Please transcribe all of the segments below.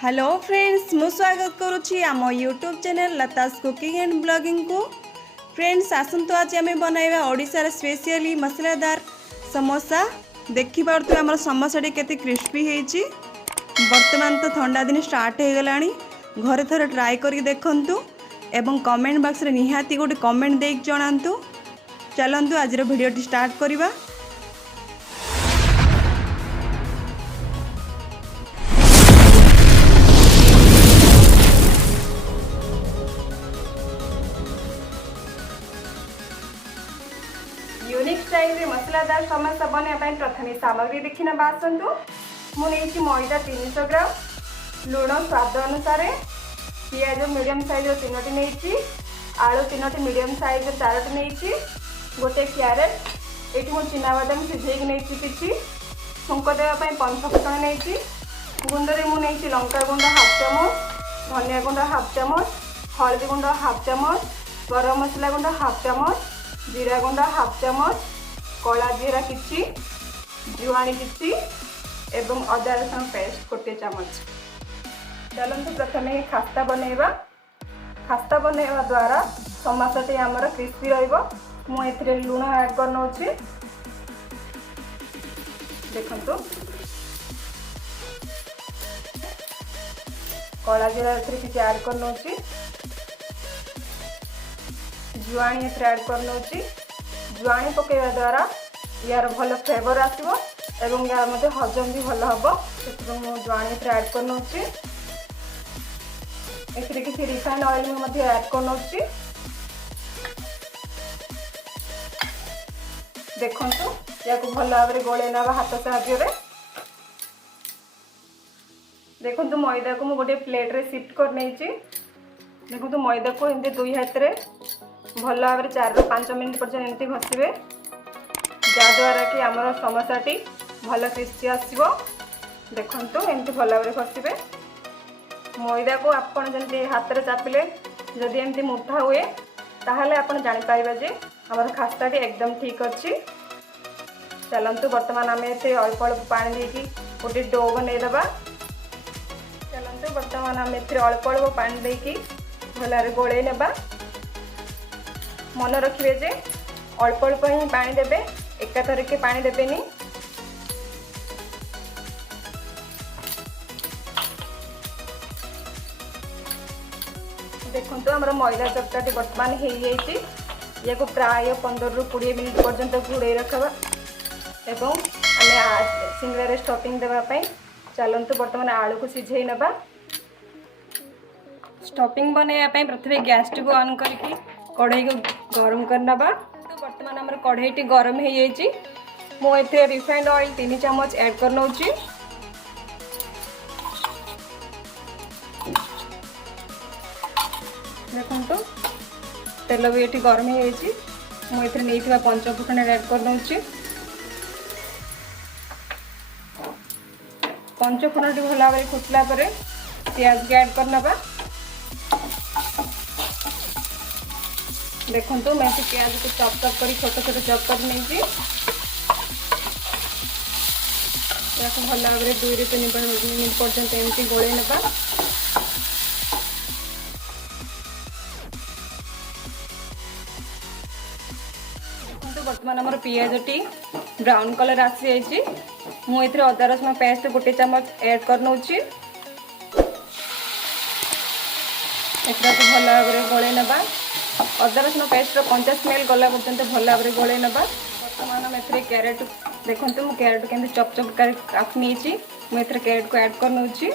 Hello friends, मु स्वागत करुच्ची आम YouTube channel Lata's cooking and blogging को। फ्रेंड्स आसतु आज आम बनवा ओडिशार स्पेशली मसलादार समोसा। देखि पार्थे आम समोसाटी केते क्रिस्पी होती। वर्तमान तो ठंडा दिन स्टार्ट हो गला, घरे थोड़े ट्राए कर देखु एवं कमेंट बॉक्स रे निहाती गोटे कमेंट दे जनातु। चलतु आज वीडियो स्टार्ट करवा। यूनिक स्टाइल रे मसलादार समोसा बनवाई प्रथम सामग्री देखी ना आसतु। मुझे मैदा 300 ग्राम, लुण स्वाद अनुसार, पियाज मीडियम साइज 3टी नहीं, आलू 3टी मीडियम साइज 4टी नहीं, गोटे क्यारेट ये चिनाबादाम सिझे नहीं, कि छुंक देवाई पंचफुटन नहीं, गुंडे मुझे लंका गुंड हाफ चामच, धनिया गुंड हाफ चामच, हल्दी गुंड हाफ चामच, गरम मसला गुंड हाफ चामच, जीरा गुंड हाफ चामच, कला जीरा किछि, जुआणी किछि एवं अदा रसुण पेस्ट गोटे चामच। चलते प्रथम खास्ता बनैबा। खास्ता बनैबा द्वारा समोसाटी आमर क्रिस्पी रहिबो। मु एथिरे लुण ऐड करनोछि। देखंतु कला जीरा एथिरे किछि ऐड करनोछि, जुआणी एथिरे ऐड करनोछि। जुआणी पकेवा द्वारा यार भल फ्लेवर आसो एवं यार मध्य हजम भी भल हम, से जुआणी ऐड करनोछि। एथिरे किछि रिफाइंड ऑयल में ऐड करनोछि। देखंतु या भल भाव में गोले ना हाथ साहाय्य। देखंतु मैदा को गोटे प्लेट रे शिफ्ट कर नहीं। देखंतु मैदा को एमती दुई हाथ रे भल भाव में 4 ରୁ 5 मिनट पर्यंत एमती घषिबे, जहाँद्वारा कि आमर समोसाटी भल क्रिस्पी आसो। देखंतु एमती भल भाव में घषिबे। मैदा को आपन जंती हाथ रे चापिले जदि एमती मुठा हुए ताहले आपन जानि पाइबा जे हमर खास्ताटी एकदम ठीक अछि। चलंतु वर्तमान आम एते अल्प अल्प पानी देकी गोटे डो बनै दबा। चलंतु वर्तमान आम एते अल्प अल्प पानी देकी भलारे गोळे नेबा। मन रखिए जे अल्प अल्प ही पानी देबे, एकाथर के पानी देबेनी। देखंतु हमर मैदा चकटाटी वर्तमान हो जाइए। या को प्राय 15 ରୁ 20 मिनट पर्यंत घोड़े रखा एवं आम सिंगड़ा स्टफिंग देवाई। चलतु बर्तमान आलू को सिझे नवा। स्टफिंग बनवाई प्रथम गैस टी को ऑन करके कढ़ई को गरम करना। तो बर्तमान आम कढ़ईटी गरम हो जाइए। मुझे रिफाइंड ऑयल 3 चामच ऐड करनोछि। देखो तेल भी ये गरम हो जाइए। मुझे नहीं पंचफुटन ऐड करनोछि। पंचफुटन भल भाव में फुटला प्याज के ऐड करना। देखंतु मैं प्याज को चॉप चॉप कर छोट छोट चॉप कर नहीं, भल भाव में 2 ରୁ 3 मिनट पर्यंत एमती गोले ना। देखो बर्तमान आम पियाजटी ब्राउन कलर आसी जाइए। मुझे अदा रसुण पेस्ट गोटे चामच ऐड करनोछि। एटा को भल भाव में गोले ना। अदा रसुण पेस्ट कंचा स्मेल गला पर्यंत भल भाव में गोले ना। बर्तमान आम ए क्यारेट देखो मुझे क्यारेट के चप चप कर काटी नहीं। मुझे क्यारेट को ऐड करनोछि।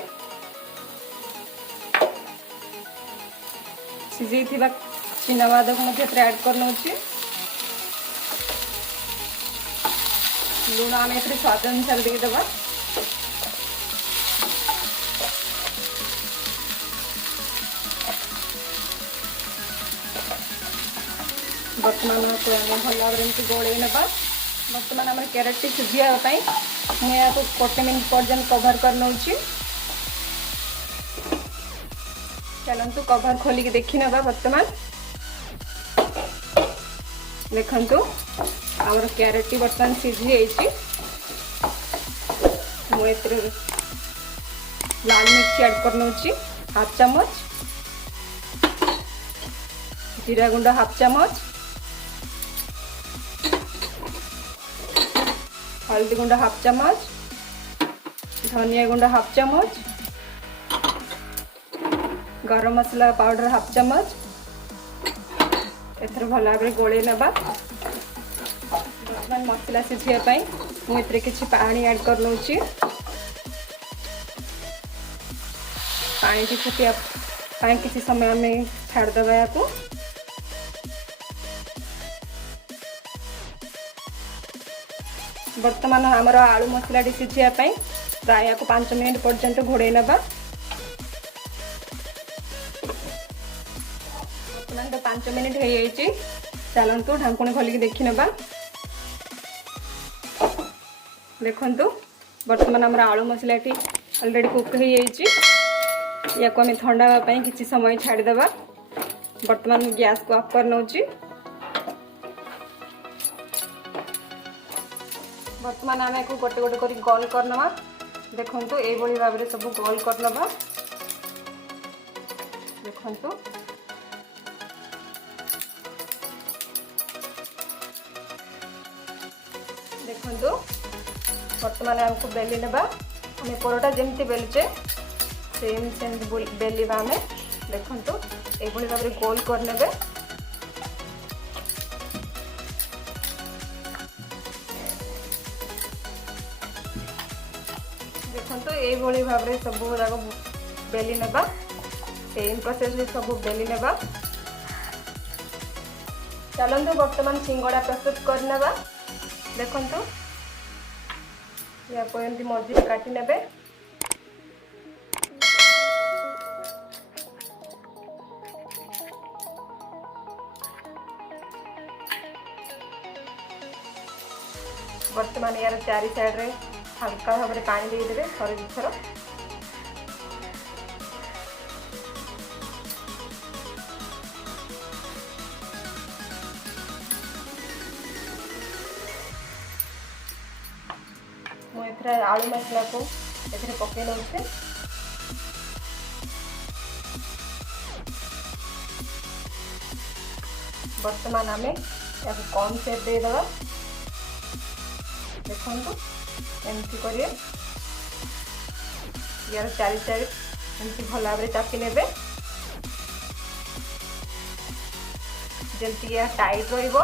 सिझे चिनाबादाम को ऐड करनोछि। लुण आम ए स्वाद अनुसार देदेबा। वर्तमान भल भाव में गोले ना। वर्तमान आम क्यारेट टी सिझाई मुझे गोटे मिनट पर्यंत कवर करनोछि। चलंतु कवर खोलिक देखी ना। वर्तमान देखंतु आमर क्यारेट टी वर्तमान सिझी जाइए। मुझे लाल मिर्ची ऐड कर नौची हाफ चम्मच, जीरा गुंड हाफ चम्मच, हल्दी गुंड हाफ चम्मच, धनिया गुंड हाफ चम्मच, गरम मसला पाउडर हाफ चम्मच। एथर भल भाव गोले नबा। बर्तमान मसला सिझाई मुझे किसी पानी ऐड कर नौची। पानी की फुटिया किसी समय आम छाड़देवा या बर्तमान आमर आलू मसला सिझाई प्राय 5 मिनट पर्यंत घोड़े नबा। बर्तमान तो 5 मिनट हो जाइए। चलतु ढाकुणी खोलिक देखी नबा। देखंतु बर्तमान आमर आलू मसला ऑलरेडी कुक हो जाइए। या आम ठंडा हाँपाई किसी समय छाड़देवा। बर्तमान गैस को ऑफ कर नौची। बर्तमान आम को गोटे गोटे कर गोल करनवा। देखंतु ए भली भाव में सब गोल करनवा। देखंतु देखंतु बर्तमान आमको बेली नेबा। आम परोटा जमती बेलुचे सेम सेम बेलिबा आम। देखंतु ए भली भाव में गोल करनेबे। देखंतु ए भली भाव में सब जाक बेली नेबा। सेम प्रोसेस में सब बेली नेबा। चलंतु बर्तमान सिंगड़ा प्रस्तुत करनेबा। देखंतु या को एमती मझे काटी नेबे। बर्तमान यार चारि साइड रे हल्का भाव में पानी दे देबे थोड़े थोड़ा। मुझे आलू मसला को पकई नौचे। बर्तमान आम या कम सेप दे दबा। देखंतु एमती करिए यार चारि साइड एमती भल भाव में चापी नेबे। जमती या टाइट रहिबो।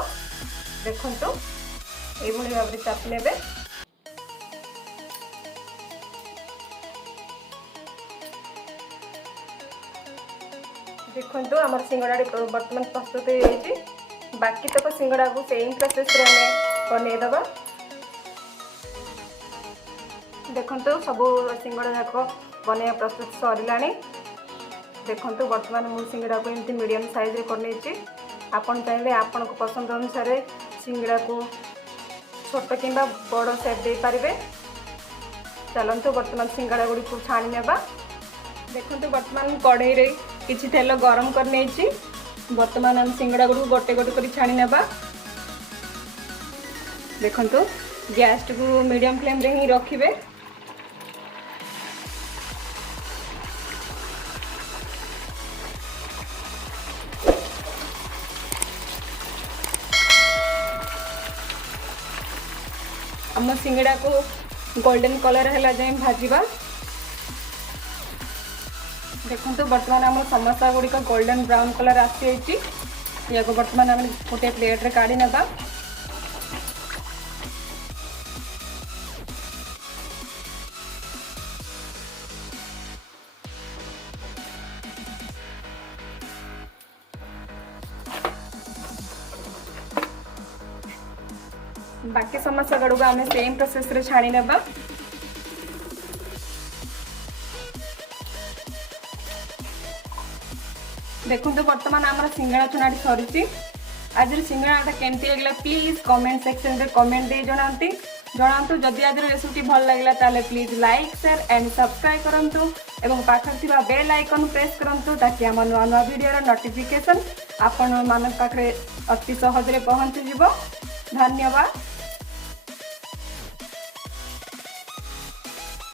देखंतु ए भली भाव में चापी नेबे। देखंतु आमर सिंगड़ा बर्तमान प्रस्तुत हो जाइए। बाकी तक सिंगड़ा को सेम प्रोसेस रे बनै दबा। देखंतु सब सिंगड़ा जाक बनैया प्रस्तुत सरिलानी। देखंतु बर्तमान मु सिंगड़ा को एमती मीडियम साइज रे करने छी। आपन चाहे आपन को पसंद अनुसार सिंगड़ा को छोट किंबा बड़ शेप दे पारिबे। चलंतु बर्तमान सिंगड़ा गुडी को छाणी नेबा। देखंतु बर्तमान कढ़ाई रे किछि तेल गरम कर नेछि। बर्तमान हम सिंगड़ा गुडी गोटे गोटे कर छाणी नेबा। देखंतु गैस को मीडियम फ्लेम रे ही रखिबे। हम सिंगड़ा को गोल्डन कलर है जाए भाजवा। देखो बर्तमान आम समोसा गुड़िक गोल्डन ब्राउन कलर आसी या बर्तमान आम गोटे प्लेट रे काढ़ी नेबा। बाकी समोसा गुड़क आम सेम प्रोसेस रे छाणी नेबा। देखो तो बर्तमान आम सिंगड़ा छुनाटी सरी। आज सिंगड़ाटा केमती लगे प्लीज कमेंट सेक्शन में कमेंट दे जनातु। जदि आज रेसिपी भल लगे ताले please like share and subscribe करंतु एवं पाखर थिबा बेल आइकन प्रेस करंतु ताकि आम नुआ नुआ वीडियो नोटिफिकेशन आपण मान पाखरे अति सहज रे पहुंची जिवो। धन्यवाद।